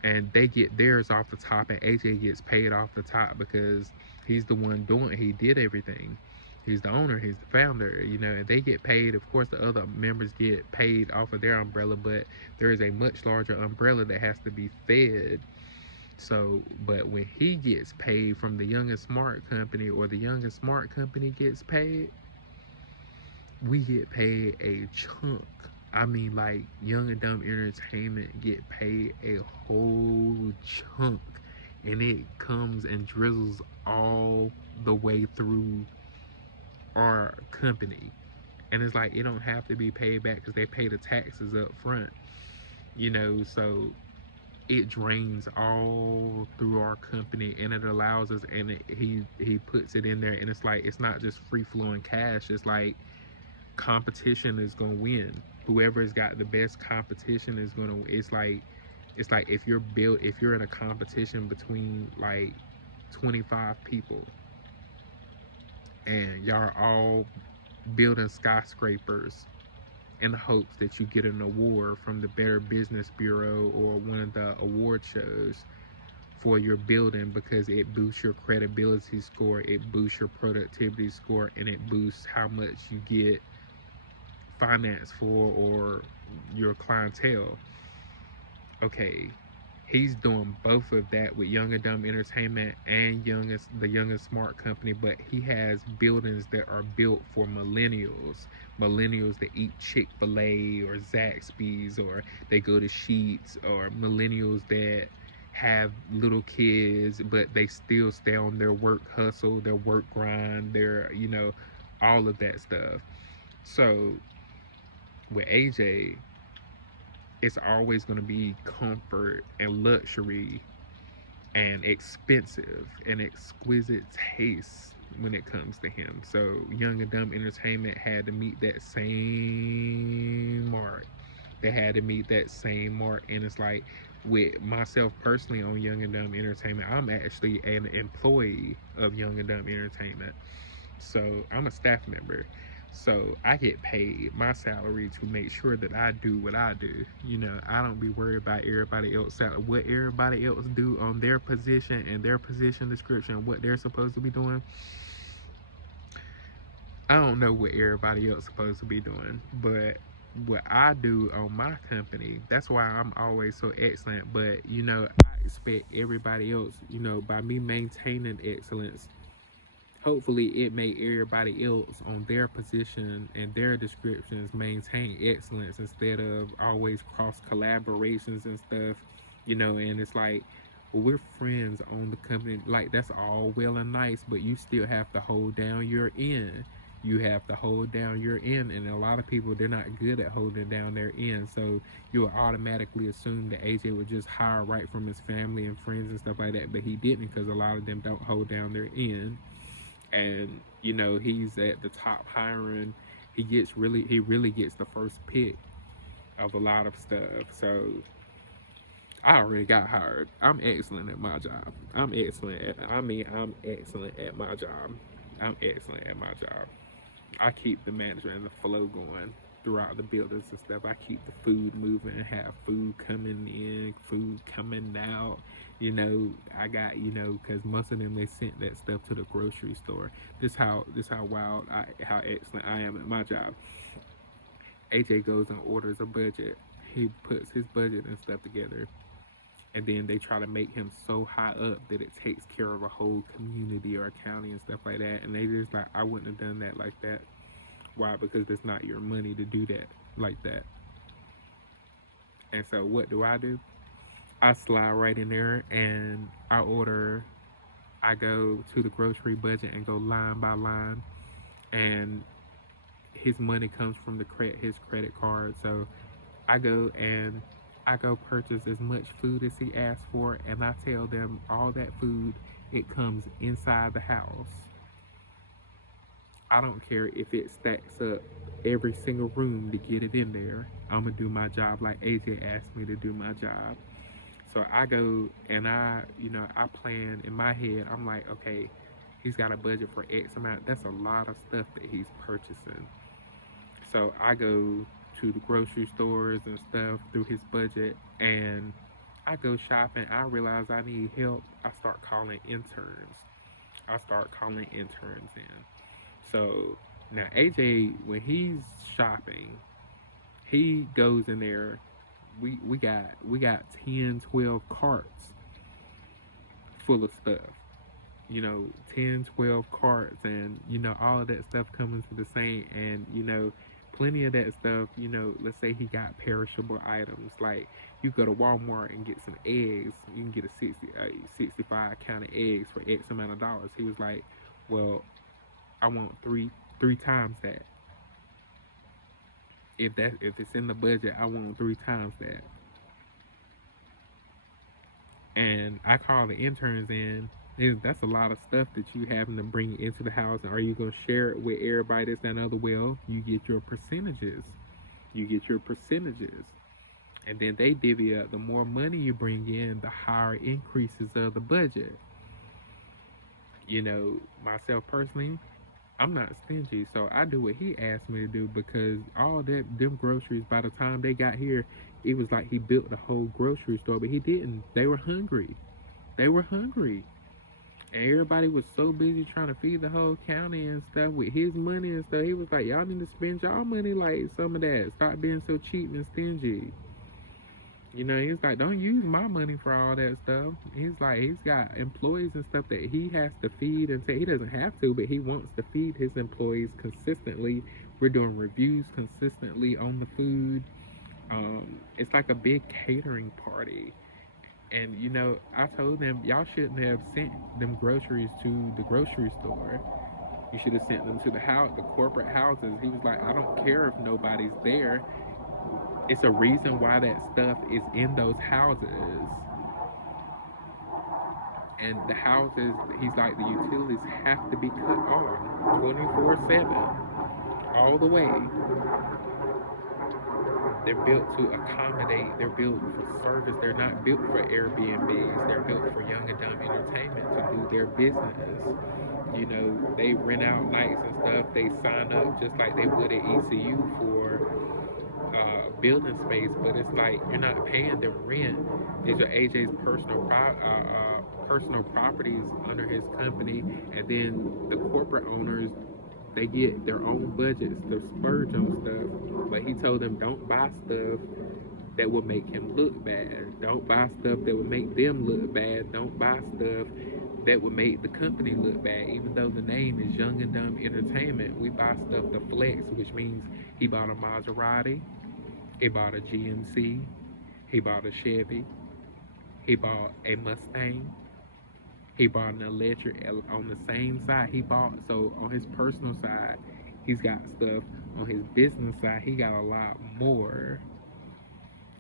And they get theirs off the top, and AJ gets paid off the top because he's the one doing, he did everything. He's the owner, he's the founder, you know, and they get paid. Of course, the other members get paid off of their umbrella, but there is a much larger umbrella that has to be fed. So, but when he gets paid from the Young and Smart company, or the Young and Smart company gets paid, we get paid a chunk. I mean, like, Young and Dumb Entertainment get paid a whole chunk, and it comes and drizzles all the way through our company. And it's like, it don't have to be paid back because they pay the taxes up front, you know. So it drains all through our company, and it allows us, and he puts it in there, and it's like, it's not just free flowing cash. It's like, competition is gonna win. Whoever's got the best competition is gonna. It's like if you're in a competition between like 25 people, and y'all are all building skyscrapers in the hopes that you get an award from the Better Business Bureau or one of the award shows for your building, because it boosts your credibility score, it boosts your productivity score, and it boosts how much you get finance for, or your clientele. Okay, he's doing both of that with Young and Dumb Entertainment and the Young and Smart company, but he has buildings that are built for millennials that eat Chick-fil-A or Zaxby's, or they go to Sheetz, or millennials that have little kids but they still stay on their work hustle, their work grind, their, you know, all of that stuff. So with AJ, it's always going to be comfort and luxury and expensive and exquisite taste when it comes to him. So Young and Dumb Entertainment had to meet that same mark. They had to meet that same mark. And it's like, with myself personally on Young and Dumb Entertainment, I'm actually an employee of Young and Dumb Entertainment. So I'm a staff member. So I get paid my salary to make sure that I do what I do. I don't be worried about everybody else salary, what everybody else do on their position and their position description, what they're supposed to be doing. I don't know what everybody else supposed to be doing, but what I do on my company, that's why I'm always so excellent. But I expect everybody else, by me maintaining excellence, hopefully it made everybody else on their position and their descriptions maintain excellence instead of always cross collaborations and stuff. And it's like, well, we're friends on the company, like that's all well and nice, but you still have to hold down your end. You have to hold down your end, and a lot of people, they're not good at holding down their end. So you would automatically assume that AJ would just hire right from his family and friends and stuff like that, but he didn't, because a lot of them don't hold down their end. And he's at the top hiring. He really gets the first pick of a lot of stuff. So I already got hired. I'm excellent at my job. I'm excellent at my job. I'm excellent at my job. I keep the management and the flow going throughout the buildings and stuff. I keep the food moving, have food coming in, food coming out. I got, because most of them, they sent that stuff to the grocery store. This how wild how excellent I am at my job. AJ goes and orders a budget. He puts his budget and stuff together, and then they try to make him so high up that it takes care of a whole community or a county and stuff like that. And they just like, I wouldn't have done that like that. Why? Because it's not your money to do that like that. And so what do? I slide right in there and I go to the grocery budget and go line by line, and his money comes from his credit card. So I go purchase as much food as he asks for, and I tell them all that food, it comes inside the house. I don't care if it stacks up every single room to get it in there. I'm gonna do my job like AJ asked me to do my job. So I go and I plan in my head. I'm like, okay, he's got a budget for X amount. That's a lot of stuff that he's purchasing. So I go to the grocery stores and stuff through his budget, and I go shopping. I realize I need help. I start calling interns. In. So now AJ, when he's shopping, he goes in there. We got 10, 12 carts full of stuff. 10, 12 carts, and all of that stuff coming to the same. And plenty of that stuff. Let's say he got perishable items, like you go to Walmart and get some eggs. You can get a 65 count of eggs for X amount of dollars. He was like, well, I want three times that. If it's in the budget, I want 3 times that. And I call the interns in. That's a lot of stuff that you having to bring into the house. And are you gonna share it with everybody that's that other? Well, you get your percentages. And then they divvy up. The more money you bring in, the higher increases of the budget. Myself personally, I'm not stingy, so I do what he asked me to do, because all them groceries, by the time they got here, it was like he built the whole grocery store, but he didn't. They were hungry. And everybody was so busy trying to feed the whole county and stuff with his money and stuff. He was like, y'all need to spend y'all money like some of that. Stop being so cheap and stingy. He's like, don't use my money for all that stuff. He's like, he's got employees and stuff that he has to feed and say he doesn't have to, but he wants to feed his employees consistently. We're doing reviews consistently on the food. It's like a big catering party. And I told them, y'all shouldn't have sent them groceries to the grocery store. You should have sent them to the corporate houses. He was like, I don't care if nobody's there. It's a reason why that stuff is in those houses. And the houses, he's like, the utilities have to be cut on 24/7, all the way. They're built to accommodate. They're built for service. They're not built for Airbnbs. They're built for Young and Dumb Entertainment to do their business. You know, they rent out nights and stuff. They sign up just like they would at ECU for building space, but it's like you're not paying them rent. These are AJ's personal properties under his company, and then the corporate owners, they get their own budgets to splurge on stuff. But he told them, don't buy stuff that will make him look bad. Don't buy stuff that will make them look bad. Don't buy stuff that would make the company look bad. Even though the name is Young and Dumb Entertainment, we buy stuff to flex, which means he bought a Maserati, he bought a GMC, he bought a Chevy, he bought a Mustang, he bought an electric on the same side he bought. So on his personal side, he's got stuff. On his business side, he got a lot more.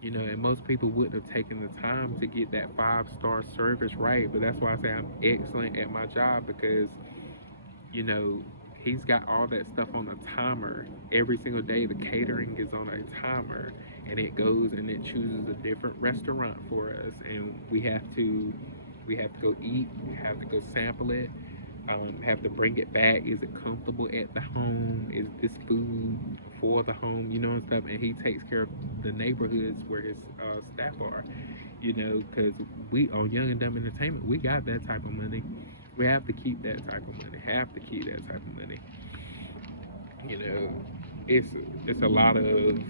You know, and most people wouldn't have taken the time to get that 5-star service right. But that's why I say I'm excellent at my job, because, you know, he's got all that stuff on a timer. Every single day, the catering is on a timer, and it goes and it chooses a different restaurant for us, and we have to go eat, we have to go sample it, have to bring it back. Is it comfortable at the home? Is this food for the home? You know, and stuff. And he takes care of the neighborhoods where his staff are. You know, because we on Young and Dumb Entertainment, we got that type of money. We have to keep that type of money. Have to keep that type of money. You know, it's a lot of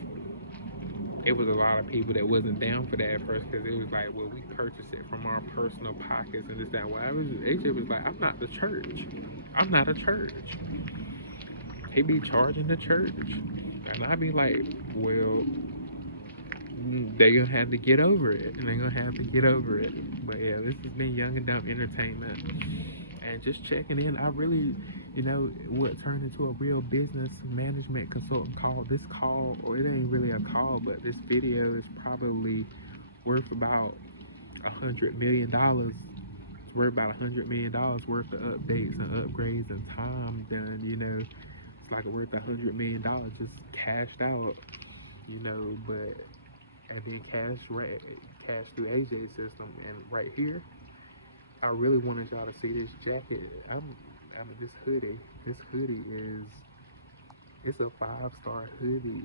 it was a lot of people that wasn't down for that at first, because it was like, well, we purchased it from our personal pockets and this that. Well, AJ was like, I'm not the church. I'm not a church. He be charging the church, and I be like, well, they gonna have to get over it, and they gonna have to get over it. But yeah, this has been Young and Dumb Entertainment, and just checking in. I really, you know, what turned into a real business management consultant call. This call, or it ain't really a call, but this video is probably worth about $100 million. It's worth about $100 million worth of updates and upgrades and time done. You know, it's like worth $100 million just cashed out. You know, but and then cash through AJ's system. And right here, I really wanted y'all to see this jacket. I mean, this hoodie. This hoodie is, it's a 5-star hoodie.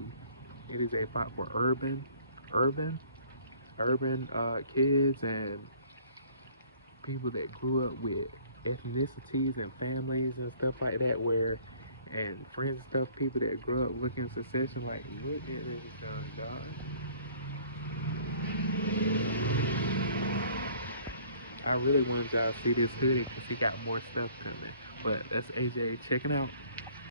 It is a five for urban, kids and people that grew up with ethnicities and families and stuff like that, where and friends and stuff, people that grew up looking succession, like, look at this done, God. I really wanted y'all to see this hoodie because he got more stuff coming. But that's AJ checking out.